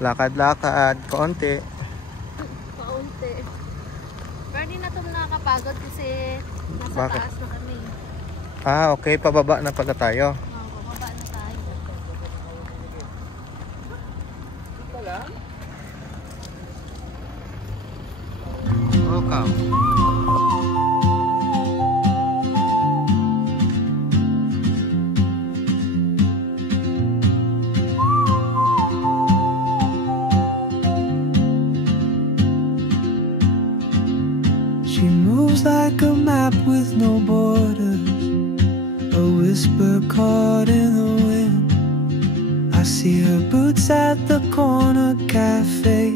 Lakad-lakad, konti. Kaunti. Pero di na ito nakakapagod kasi nasa Bakit? taas na kami. Ah, okay. Pababa na pala tayo. Pababa na tayo. Welcome. She moves like a map with no borders, a whisper caught in the wind. I see her boots at the corner cafe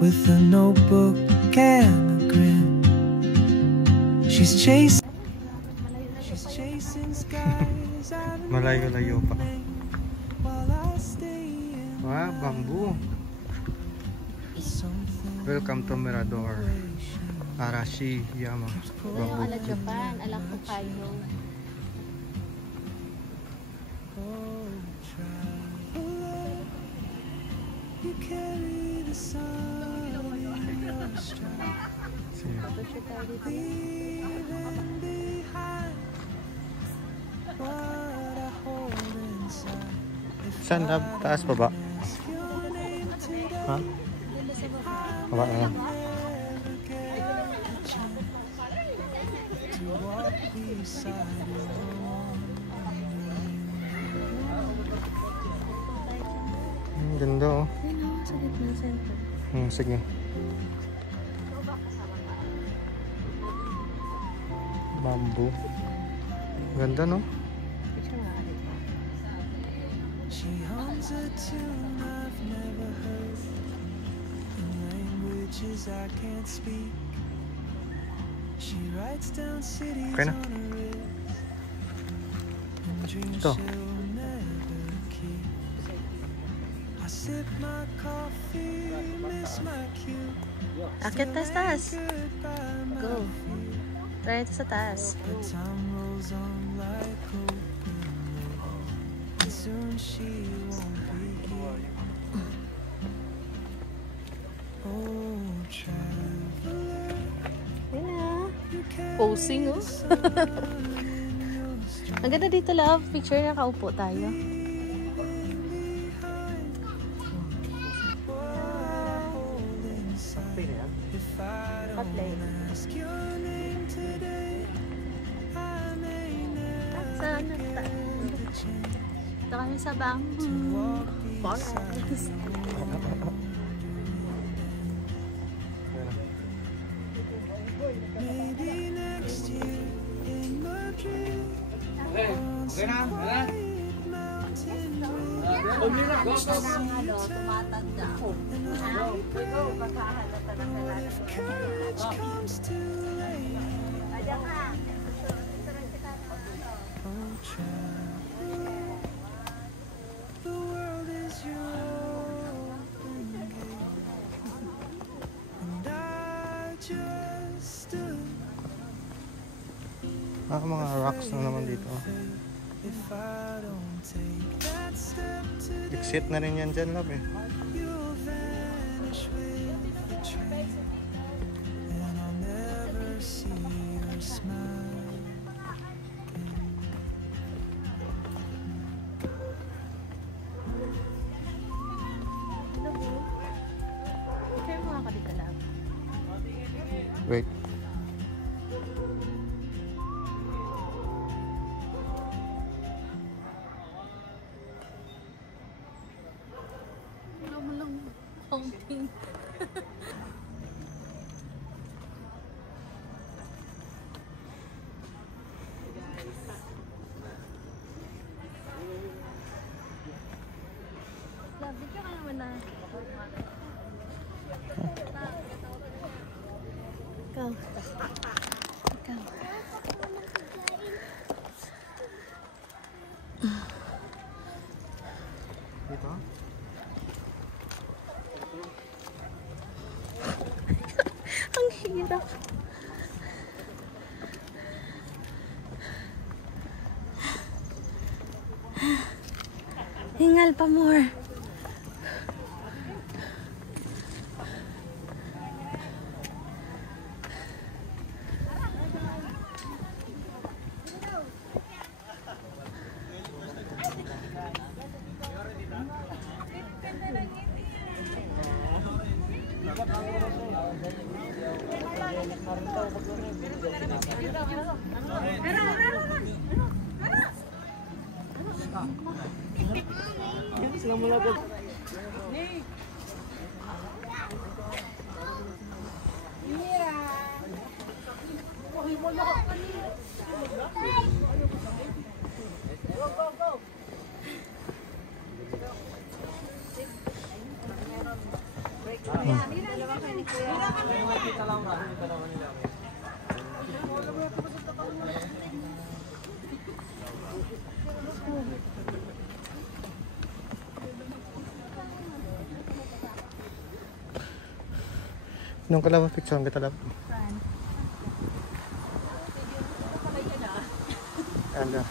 with a notebook and a grin. She's chasing skies out of Malayo-layo pa. while I stay in Wow, bamboo. something. Welcome to Mirador. Arashiyama. Ito yung ala Japan, ala Hokkaido. Oh, traveler, you carry the sun in your stride, Photoshoot tayo dito. leaving behind what I hold inside. Saan lab? Taas pa ba? Ask your name today, Ha? Dito sa baba. Baba na lang. never get a chance to walk beside you. Ganda oh. Ayun ako sa gitna center. Sige. Bamboo. Ganda no? Picture nga dito. She hums a tune I've never heard in languages I can't speak. She writes down cities Okay na. on her wrist and dreams Ito. she'll never keep. I sip my coffee, miss my cue. Akit taas. Goodbye, my Go. fear. Try ito sa taas. But time rolls on like open road, and soon she won't be here. Oh, traveler, Ayun na. you carry Posing oh. sun in your stride, Ang ganda dito love. Picture na kaupo tayo. leaving behind what I hold inside. If I Pa-play. don't ask your name today, I may never Saan na get tayo? a chance Ito kami sa bamboo. to walk Forest. beside you. Maybe next year in Madrid, on some quiet mountain if courage comes too late. Oh, traveler, the world is your open gate, and I just stood. Mga rocks na naman dito. If I don't take that step today, Exit na rin yan dyan, love eh. you'll vanish with the train, and I'll never see your smile again. Picture mo nga ka dito love. Wait. Wala mo lang counting. Love, picture ka naman na. Ikaw. Ikaw. Dito? Ang hirap. Hingal pa more. Nung kalawang picture ang kita lab. Anda.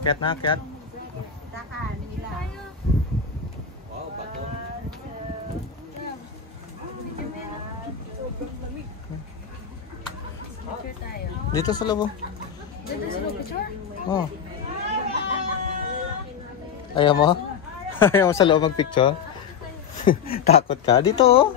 Kiat na, kiat. Dito sa labo. Dito sa picture? Oh. Ayaw mo? Ayaw mo sa loob mag-picture? Takot ka? Dito oh.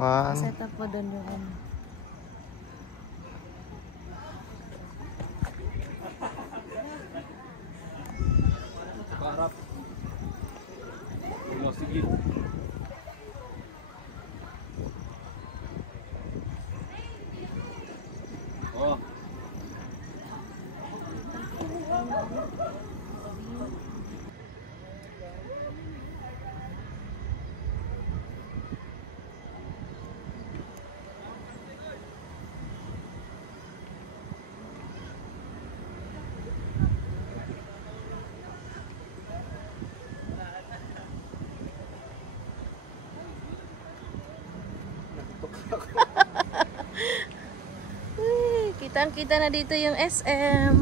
One. Set up mo doon yung ano. Harap. Sige. Oh. Kitang-kita na dito yung SM.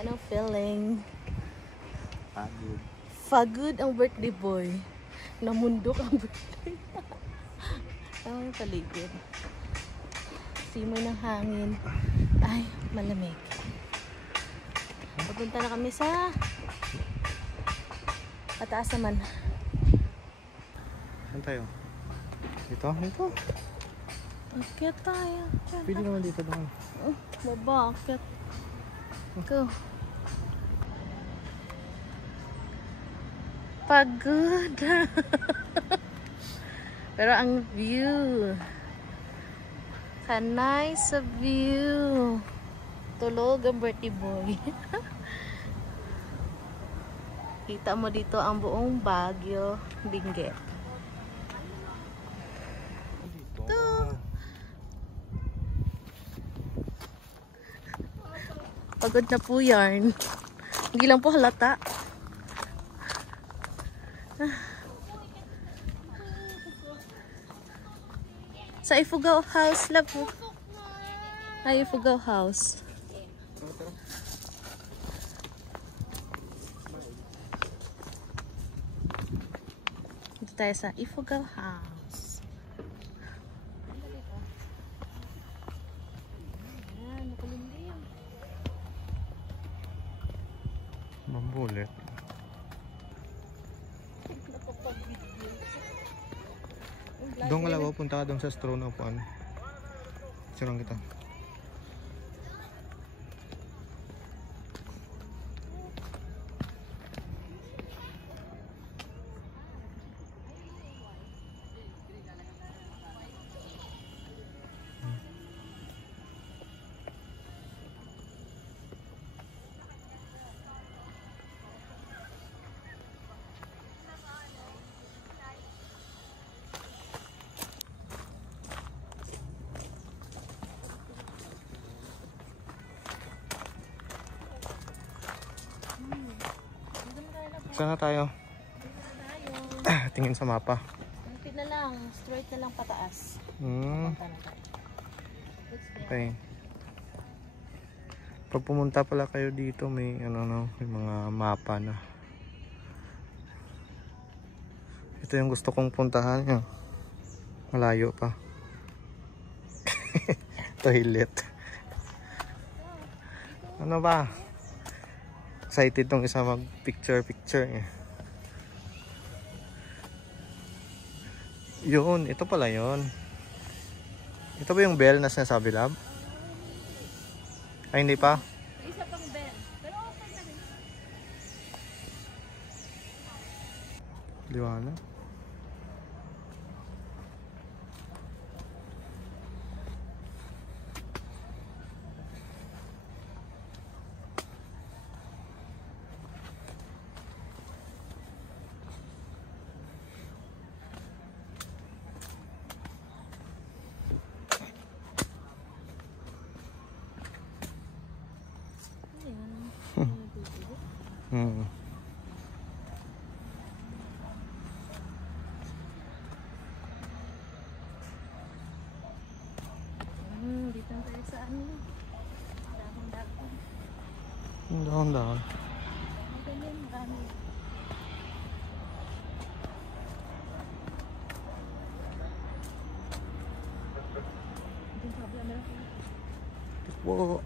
Anong feeling? Pagod. Pagod ang birthday boy. Namundok ang birthday. Tama yung paligid. Simoy ng hangin. Ay, malamig. Pupunta na kami sa pataas naman. Saan tayo? Dito? Dito? Akyat tayo. Pwede naman dito doon. Baba, akyat. Go. Pagod. Pero ang view. Kanay sa view. Tulog ang birthday boy. Kita mo dito ang buong Baguio, Benguet. Dito. Pagod na po yarn. Hindi lang po halata. Sa Ifugao House lang po. Ay, Ifugao House. Dito tayo sa Ifugao House. Ayan, nakulimlim. Mambulit. Doon ka lang, punta ka doon sa straw na upuan. Sirang kita. Saan na tayo? tingin sa mapa. Kunti na lang, straight na lang pataas. Okay. Pag pumunta pala kayo dito, may may mga mapa na. Ito yung gusto kong puntahan, yung malayo pa. Toilet. Ano ba? Excited tong isa mag picture eh. Yun, ito pala yun. Ito ba yung bell na sinasabi, lab? Ay, hindi pa? Isa pang bell. Pero okay na rin. Liwanag. Dito na tayo sa ano. Dahon-dahon. Dahan-dahan. Ganyan, marami. Wow.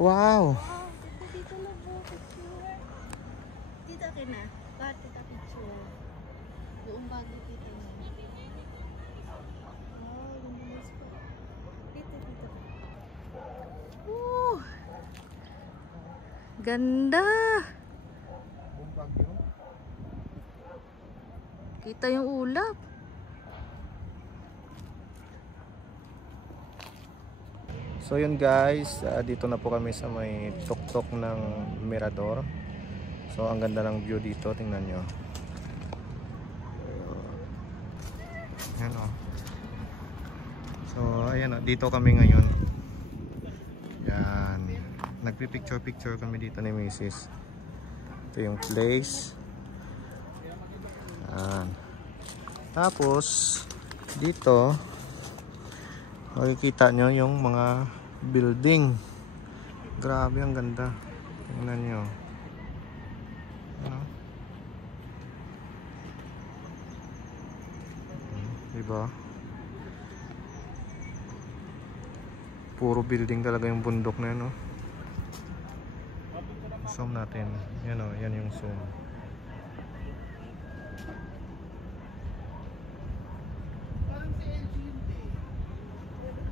Wow. Dito na po, picture. Dito ka na. Bakit kita picture? Doon bago dito na. Wow, luminis pa. Dito. Ganda! Kita yung ulap. So yun guys, dito na po kami sa may tuktok ng Mirador. So ang ganda ng view dito, tingnan nyo. Ayan o. So ayan o, dito kami ngayon. Yan. Nagpipicture kami dito ni Mrs. Ito yung place. Yan. Tapos dito makikita nyo yung mga building. Grabe, ang ganda. Tingnan nyo. Ano? Diba? Puro building talaga yung bundok na yun, no? Zoom natin. Yan o, yan yung zoom.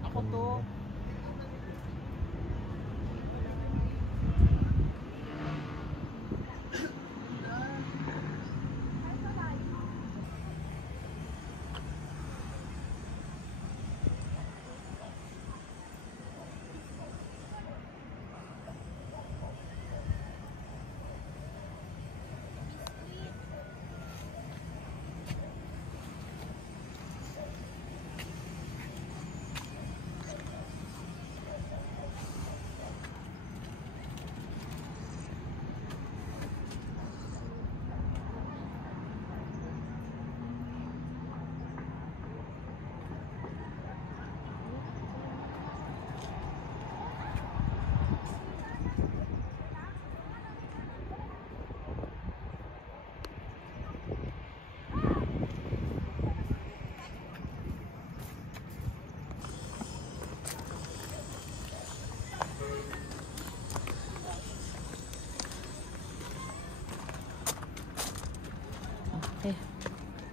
Ako to. Okay.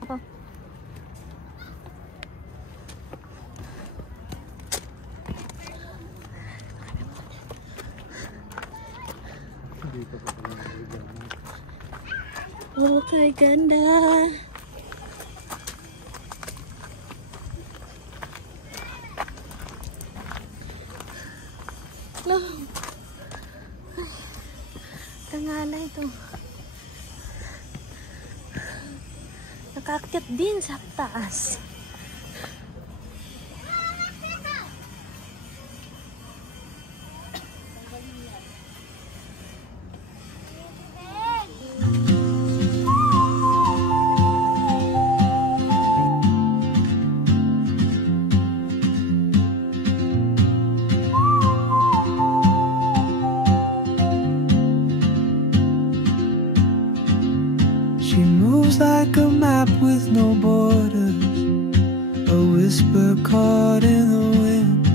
Ako. Okay, ganda. No. Tangala ito. Nakaakyat din sa taas. like a map with no borders, a whisper caught in the wind.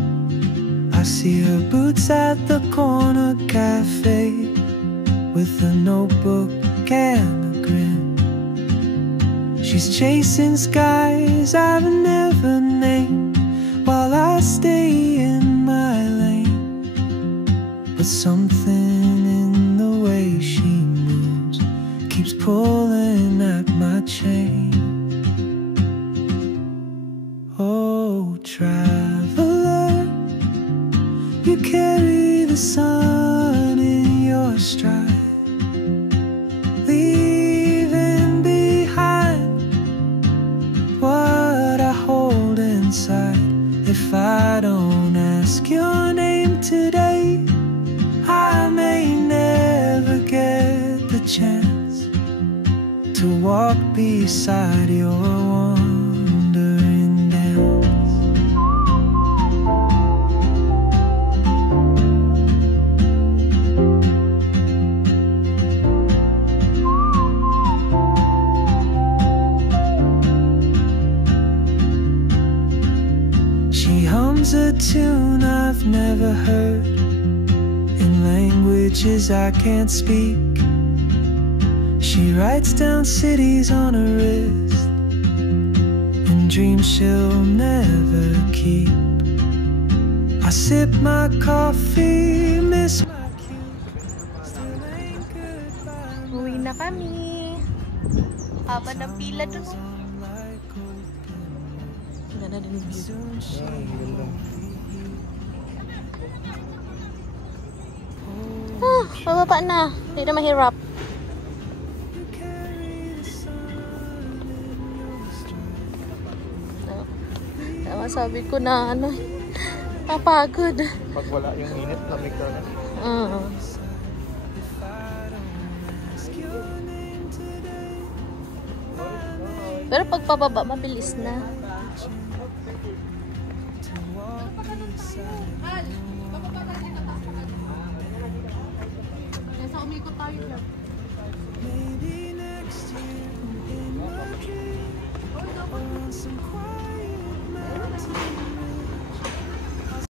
I see her boots at the corner cafe with a notebook and a grin. She's chasing skies I've never named while I stay in my lane. But something in the way she moves keeps pulling at my chain. Oh, traveler, you carry the sun in your stride, leaving behind what I hold inside. If I don't ask your name today, I may never get the chance to walk beside your wandering dance. She hums a tune I've never heard in languages I can't speak. She writes down cities on her wrist and dreams she'll never keep. I sip my coffee, miss my cue, still ain't goodbye. Uwi na kami. Haba ng pila dun. Ganda din yung view. Pababa na. Hindi na mahirap. Tama sabi ko na ano, napagod. Pag wala yung init, lamig ka na. Pero pag pababa, mabilis na. Nasa umikot tayo lang. Maybe next year in my dream, on some quiet mountain.